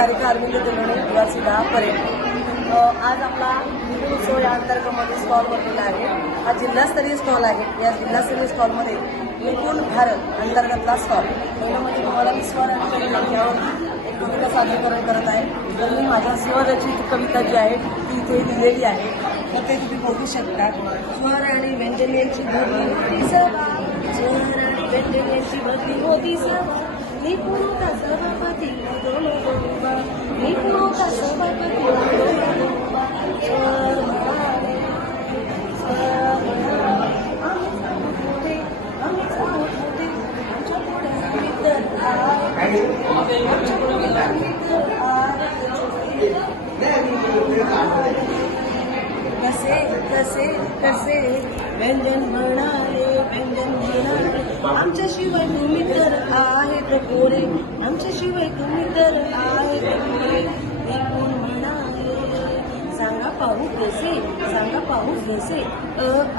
तारिका अरविंद दिलोणे निवासी 10 पर्यंत आज आपला निवड उत्सव या अंतर्गत स्टॉल बनलेला आहे। हा जिल्हास्तरीय स्टॉल आहे। या जिल्हास्तरीय स्टॉलमध्ये एकूण भारत अंतर्गतला स्टॉल त्यामध्ये तुम्हाला मी स्वर आणि कविता यावर एक कविता सादरीकरण करत आहे। तर मी माझ्या स्वर रचित कविता जी आहे ती इथे लिहिलेली आहे, तर ते तुम्ही बघू शकता। स्वर आणि व्यंजन यांची भरली होती सभा, स्वर आणि व्यंजन यांची भरली होती सभा, निपुणता सभापती निपुणता सभापती कसे कसे कसे व्यंजन म्हणाले आमच्याशिवाय तुम्ही तर आहेत कोरे, आमच्याशिवाय तुम्ही तर आहेत कोरे, एकूण म्हणाले सांगा पाहू कसे, सांगा पाहू कसे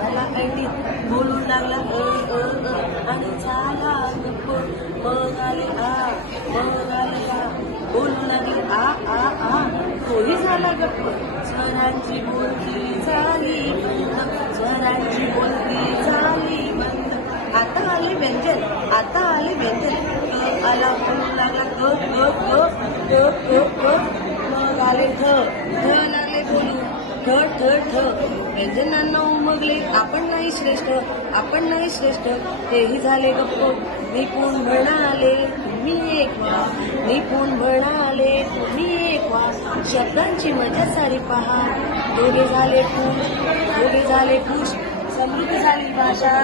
आला ऐटी बोलू लागला आणि झाला गप्प, मग आले बोलू लागले आ तोही झाला गप्प, स्वरांची बोलती झाली बंद, स्वरांची बोलती झाली बंद, आता आले व्यंजन आला बोलू लागला मग आले ध लागले बोलू ठ व्यंजनांना उमगले आपण नाही श्रेष्ठ तेही झाले गप्प, निपुण म्हणाले तुम्ही एक वा, निपुण म्हणाले तुम्ही एक वा, शब्दांची मजा सारी पहा, दोघे झाले खुश समृद्ध झाली भाषा,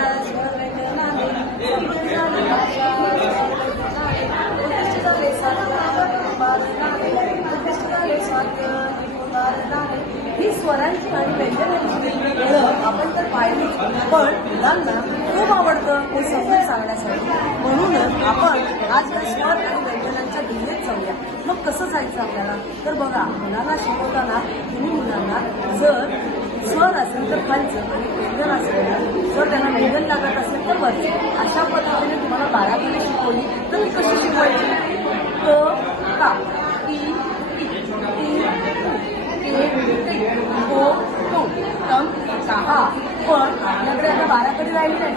ही स्वरांची आणि व्यंजनांची ओळख आपण तर पाहिली, पण मुलांना खूप आवडतं हे समजून सांगण्यासाठी, म्हणूनच आपण आज या स्वर आणि व्यंजनांच्या दिल्लीत जाऊया। मग कसं जायचं आपल्याला, तर बघा मुलांना शिकवताना तुम्ही मुलांना जर स्वर असेल तर खालचं आणि व्यंजन असेल, जर त्यांना व्यंजन लागत असेल तर वरचं, अशा पद्धतीने तुम्हाला बारावीने शिकवली तर कशी शिकवायची, का पण आपल्याकडे आता 12 कडी राहिली नाही,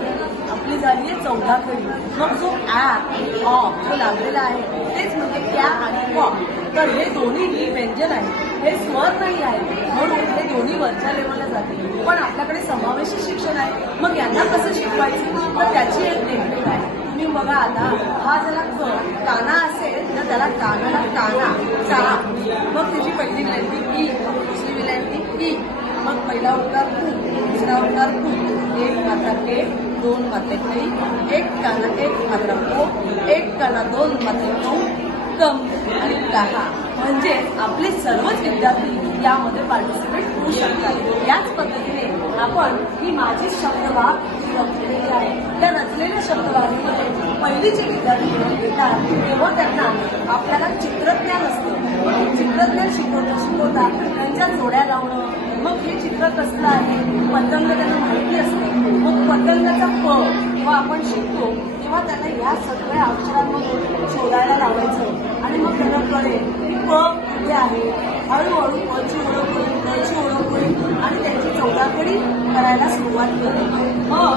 आपली झाली आहे 14 कडी। मग जो जो लागलेला आहे तेच म्हणजे क्या आणि क, तर हे दोन्ही व्यंजन आहे, हे स्वर नाही आहे, म्हणून हे दोन्ही वरच्या लेवलला जाते। पण आपल्याकडे समावेशी शिक्षण आहे, मग यांना कसं शिकवायचं तर त्याची एक टेक्निक आहे। तुम्ही बघा आता हा जरा काना असेल तर त्याला कानाला काना चा, मग त्याची पहिली विलांटी ई, दुसरी विलांटी ई, मग पहिला उकार कु, दुसरा उकार कु, एक मात्रा के, 2 मात्रे कै, एक काना 1 मात्रा को, एक काना 2 मात्रे को, कम आणि कहा, म्हणजे आपले सर्वच विद्यार्थी यामध्ये पार्टिसिपेट करू शकतात। याच पद्धतीने आपण ही माझी शब्दभाग जी रचलेली आहे, त्या रचलेल्या शब्दभागामध्ये पहिलीचे विद्यार्थी येतात तेव्हा त्यांना आपल्याला चित्रज्ञान असतं, चित्रज्ञान शिकवता त्यांच्या जोड्या लावणं, मग हे चित्र कसलं आहे पतंग त्यांना माहिती असतं, मग पतंगाचा प जेव्हा आपण शिकतो तेव्हा त्यांना या सगळ्या अक्षरांमध्ये शोधायला लावायचं आणि मग त्यांना कळेल की प कुठे आहे, हळूहळू पची ओळख होईल, ची ओळख होईल आणि त्यांची 14 कडी करायला सुरुवात करेल। मग